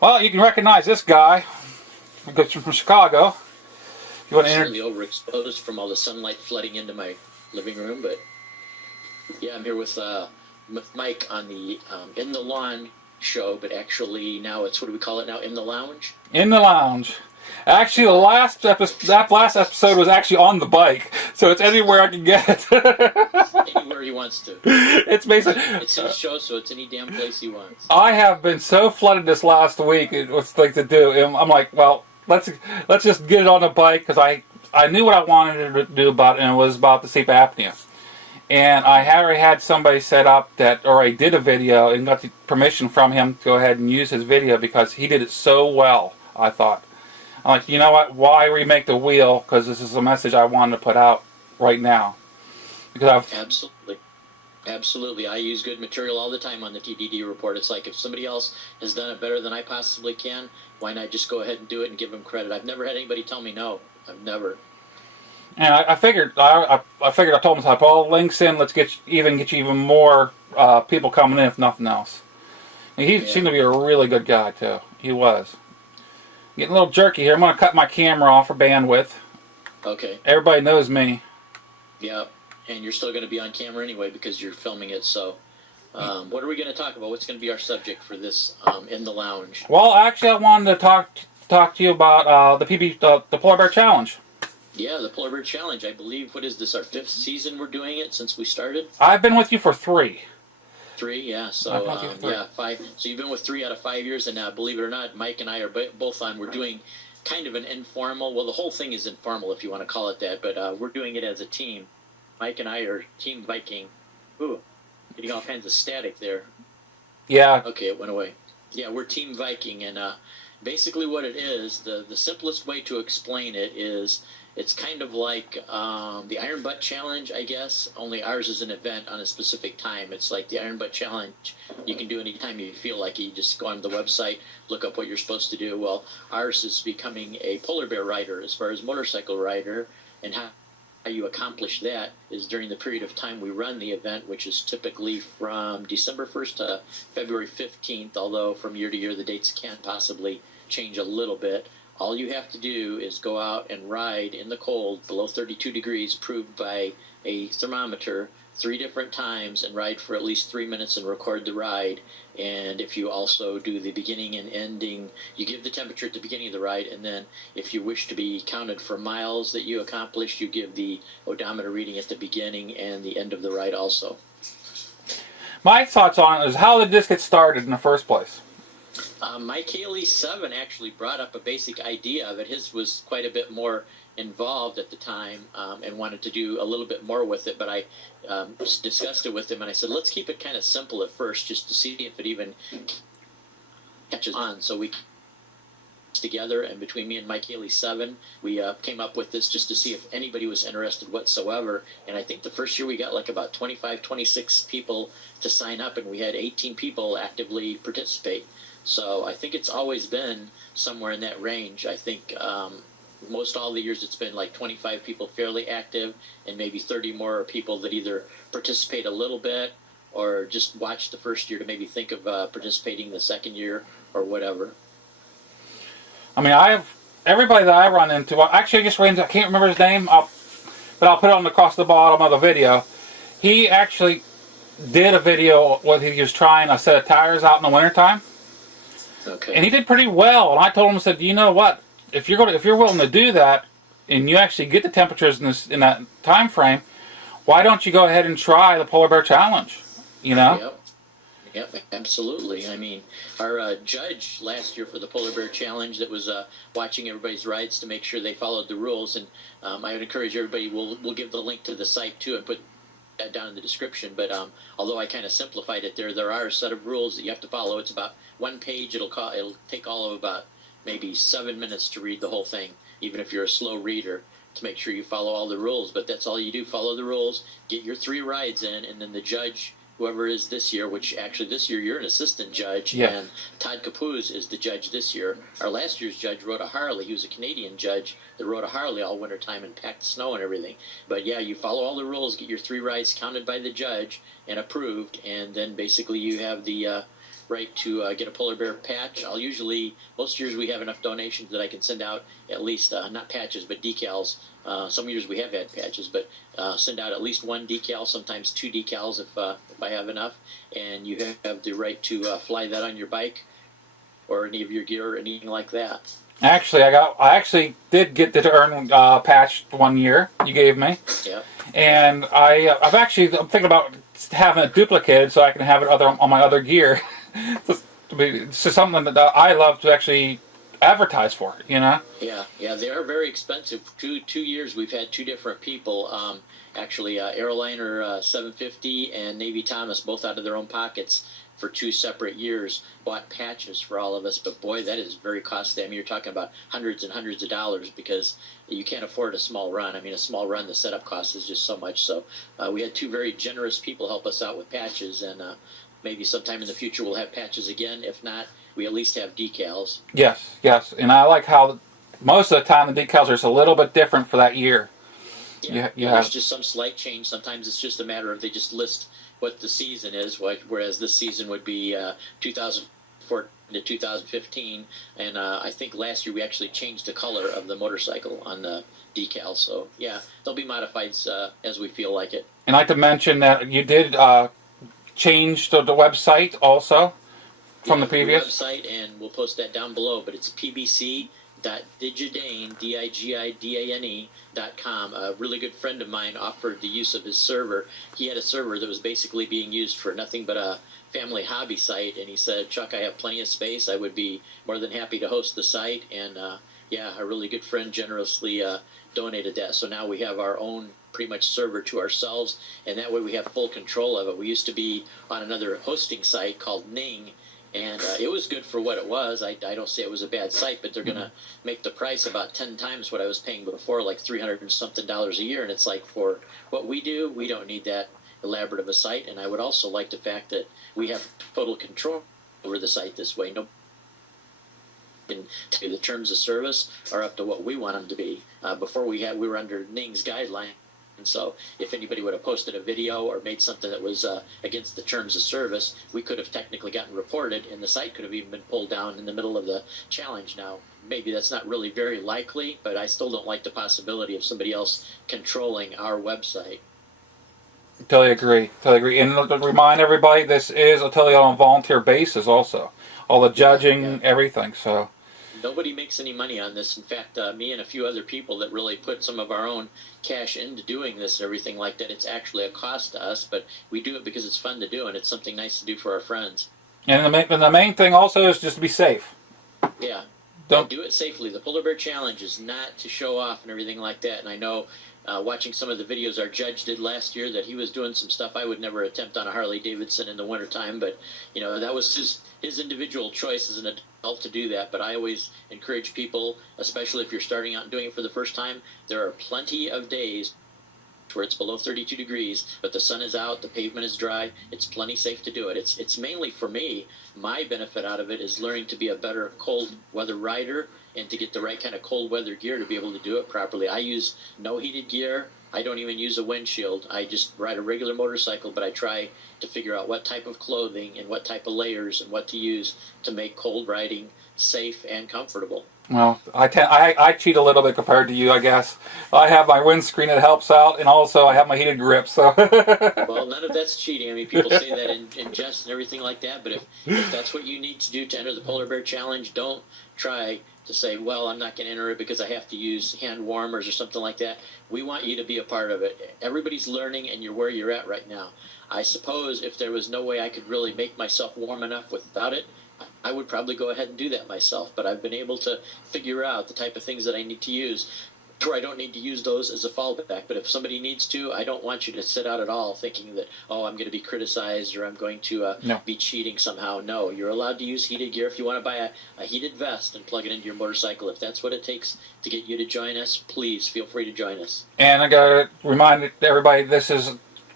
Well, you can recognize this guy because from Chicago. You want to Slightly overexposed from all the sunlight flooding into my living room, but yeah, I'm here with Mike on the In the Lawn show, but actually now it's, what do we call it now? In the Lounge? in the lounge. Actually, that last episode was actually on the bike, so it's anywhere I can get it. Anywhere he wants to. It's basically It's his show, so it's any damn place he wants. I have been so flooded this last week. What's like to do? And I'm like, well, let's just get it on the bike because I knew what I wanted to do about it, and it was about the sleep apnea. And I already had somebody set up that already did a video and got the permission from him to go ahead and use his video because he did it so well. I thought, I'm like, you know what? Why remake the wheel? Because this is a message I wanted to put out right now. Because Absolutely. I use good material all the time on the TDD report. It's like if somebody else has done it better than I possibly can, why not just go ahead and do it and give them credit? I've never had anybody tell me no. I've never. And I figured I told him, I put all the links in. Let's get you even more people coming in, if nothing else. And he seemed to be a really good guy too. He was. Getting a little jerky here. I'm going to cut my camera off for bandwidth. Okay. Everybody knows me. Yeah, and you're still going to be on camera anyway because you're filming it. So, what are we going to talk about? What's going to be our subject for this In the Lounge? Well, actually, I wanted to talk to you about the Polar Bear Challenge. Yeah, the Polar Bear Challenge. I believe, what is this, our 5th season we're doing it since we started? I've been with you for 3. 3, yeah. So, yeah, 5. So you've been with 3 out of 5 years, and believe it or not, Mike and I are both on. We're doing kind of an informal, well, the whole thing is informal if you want to call it that, but we're doing it as a team. Mike and I are Team Viking. Ooh, getting all kinds of static there. Yeah. Okay, it went away. Yeah, we're Team Viking, and basically what it is, the simplest way to explain it is it's kind of like the Iron Butt Challenge, I guess, only ours is an event on a specific time. It's like the Iron Butt Challenge. You can do anytime you feel like it. You just go on the website, look up what you're supposed to do. Well, ours is becoming a polar bear rider as far as motorcycle rider, and how you accomplish that is during the period of time we run the event, which is typically from December 1st to February 15th, although from year to year the dates can possibly change a little bit. All you have to do is go out and ride in the cold below 32 degrees, proved by a thermometer, 3 different times, and ride for at least 3 minutes and record the ride. And if you also do the beginning and ending, you give the temperature at the beginning of the ride, and then if you wish to be counted for miles that you accomplished, you give the odometer reading at the beginning and the end of the ride also. My thoughts on it is, how did this get started in the first place? Mike Haley 7 actually brought up a basic idea of it. His was quite a bit more involved at the time and wanted to do a little bit more with it, but I discussed it with him and I said, let's keep it kind of simple at first just to see if it even catches on. So we together, and between me and Mike Haley 7, we came up with this just to see if anybody was interested whatsoever. And I think the first year we got like about 25, 26 people to sign up, and we had 18 people actively participate. So I think it's always been somewhere in that range. I think most all the years it's been like 25 people fairly active, and maybe 30 more people that either participate a little bit or just watch the first year to maybe think of participating the second year or whatever. I mean, everybody that I run into. Actually, I just ran into. I can't remember his name, but I'll put it on across the bottom of the video. He actually did a video where he was trying a set of tires out in the wintertime. Okay. And he did pretty well. And I told him, I said, you know what? If you're willing to do that, and you actually get the temperatures in that time frame, why don't you go ahead and try the Polar Bear Challenge? You know? Yep, absolutely. I mean, our judge last year for the Polar Bear Challenge that was watching everybody's rides to make sure they followed the rules, and I would encourage everybody, we'll give the link to the site too and put that down in the description, but although I kind of simplified it there are a set of rules that you have to follow. It's about 1 page. It'll take all of about maybe 7 minutes to read the whole thing, even if you're a slow reader, to make sure you follow all the rules. But that's all you do, follow the rules, get your 3 rides in, and then the judge, whoever is this year, which actually this year you're an assistant judge, and Todd Capuz is the judge this year. Our last year's judge rode a Harley. He was a Canadian judge that rode a Harley all wintertime and packed snow and everything. But yeah, you follow all the rules, get your 3 rides counted by the judge and approved, and then basically you have the right to get a polar bear patch. Most years we have enough donations that I can send out at least, not patches, but decals. Some years we have had patches, but send out at least one decal, sometimes 2 decals if I have enough. And you have the right to fly that on your bike or any of your gear or anything like that. Actually, I actually did get the earn patch one year you gave me. Yeah. And I'm thinking about having it duplicated so I can have it on my other gear. It's just something that I love to actually advertise for, you know? Yeah, they are very expensive. 2 years we've had 2 different people, Airliner 750 and Navy Thomas, both out of their own pockets for 2 separate years, bought patches for all of us. But boy, that is very costly. I mean, you're talking about hundreds and hundreds of dollars because you can't afford a small run. I mean, a small run, the setup cost is just so much. So we had 2 very generous people help us out with patches, and maybe sometime in the future we'll have patches again. If not, we at least have decals. Yes, and I like how most of the time the decals are just a little bit different for that year. Yeah, there's just some slight change. Sometimes it's just a matter of they just list what the season is, whereas this season would be 2014 to 2015. And I think last year we actually changed the color of the motorcycle on the decal. So, yeah, they'll be modified as we feel like it. And I'd like to mention that you did change the website also from the previous website, and we'll post that down below, but it's pbc.digidane, digidane.com. A really good friend of mine offered the use of his server. He had a server that was basically being used for nothing but a family hobby site, and he said, Chuck, I have plenty of space. I would be more than happy to host the site, and a really good friend generously donated that. So now we have our own pretty much server to ourselves, and that way we have full control of it. We used to be on another hosting site called Ning, and it was good for what it was. I don't say it was a bad site, but they're going to make the price about 10 times what I was paying before, like $300 and something a year. And it's like, for what we do, we don't need that elaborate of a site. And I would also like the fact that we have total control over the site this way. No, the terms of service are up to what we want them to be. Before we were under Ning's guideline. And so if anybody would have posted a video or made something that was against the terms of service, we could have technically gotten reported, and the site could have even been pulled down in the middle of the challenge. Now, maybe that's not really very likely, but I still don't like the possibility of somebody else controlling our website. Totally agree. And to remind everybody, this is totally on a volunteer basis also. All the judging, everything, so... Nobody makes any money on this. In fact, me and a few other people that really put some of our own cash into doing this and everything like that, it's actually a cost to us, but we do it because it's fun to do, and it's something nice to do for our friends. And the main thing also is just to be safe. Yeah. Don't do it safely. The Polar Bear Challenge is not to show off and everything like that, and I know watching some of the videos our judge did last year that he was doing some stuff I would never attempt on a Harley Davidson in the wintertime, but that was his individual choice as an adult to do that. But I always encourage people, especially if you're starting out and doing it for the first time, there are plenty of days where it's below 32 degrees, but the sun is out, the pavement is dry, it's plenty safe to do it. It's mainly for me, my benefit out of it is learning to be a better cold weather rider and to get the right kind of cold weather gear to be able to do it properly. I use no heated gear. I don't even use a windshield. I just ride a regular motorcycle, but I try to figure out what type of clothing and what type of layers and what to use to make cold riding safe and comfortable. Well, I cheat a little bit compared to you, I guess. I have my windscreen that helps out, and also I have my heated grip. So. Well, none of that's cheating. I mean, people say that in jest and everything like that, but if that's what you need to do to enter the Polar Bear Challenge, don't try to say, well, I'm not going to enter it because I have to use hand warmers or something like that. We want you to be a part of it. Everybody's learning, and you're where you're at right now. I suppose if there was no way I could really make myself warm enough without it, I would probably go ahead and do that myself. But I've been able to figure out the type of things that I need to use where I don't need to use those as a fallback. But if somebody needs to, I don't want you to sit out at all thinking that, oh, I'm going to be criticized or I'm going to be cheating somehow. No, you're allowed to use heated gear. If you want to buy a heated vest and plug it into your motorcycle, if that's what it takes to get you to join us, please feel free to join us. And I got to remind everybody, this is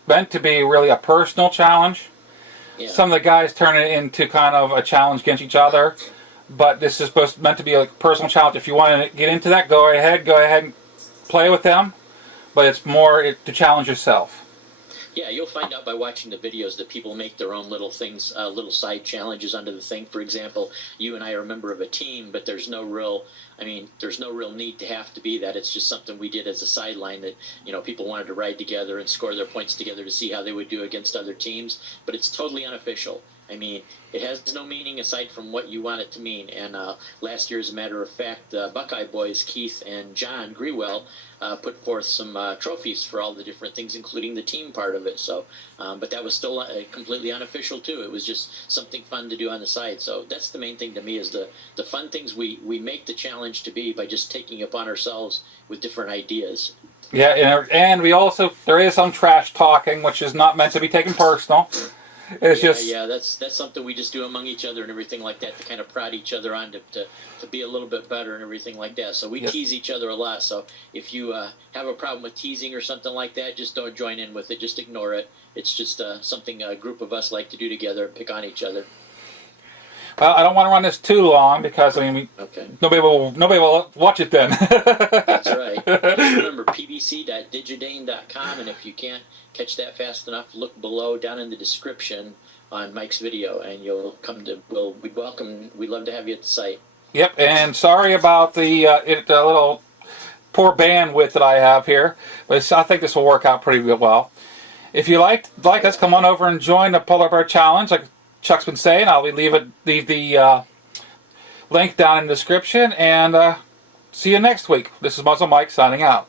meant to be really a personal challenge. Yeah. Some of the guys turn it into kind of a challenge against each other, but this is meant to be a personal challenge. If you want to get into that, go ahead and play with them, but it's more to challenge yourself. Yeah, you'll find out by watching the videos that people make their own little things, little side challenges under the thing. For example, you and I are a member of a team, but there's no real, there's no real need to have to be that. It's just something we did as a sideline that, people wanted to ride together and score their points together to see how they would do against other teams. But it's totally unofficial. It has no meaning aside from what you want it to mean. And last year, as a matter of fact, the Buckeye boys, Keith and John Grewell, put forth some trophies for all the different things, including the team part of it. So, but that was still completely unofficial too. It was just something fun to do on the side. So that's the main thing to me, is the fun things we make the challenge to be by just taking it upon ourselves with different ideas. Yeah, and we also, there is some trash talking, which is not meant to be taken personal. It's that's something we just do among each other and everything like that, to kind of prod each other on to be a little bit better and everything like that. So we tease each other a lot. So if you have a problem with teasing or something like that, just don't join in with it. Just ignore it. It's just something a group of us like to do together, pick on each other. Well, I don't want to run this too long because nobody will watch it then. That's right. Just remember pbc.digidane.com, and if you can't catch that fast enough, look below down in the description on Mike's video, and you'll come to. We'd love to have you at the site. Yep, and sorry about the little poor bandwidth that I have here, but I think this will work out pretty well. If you like us, come on over and join the Polar Bear Challenge. Like Chuck's been saying, I'll leave the link down in the description, and see you next week. This is MuzzleMike signing out.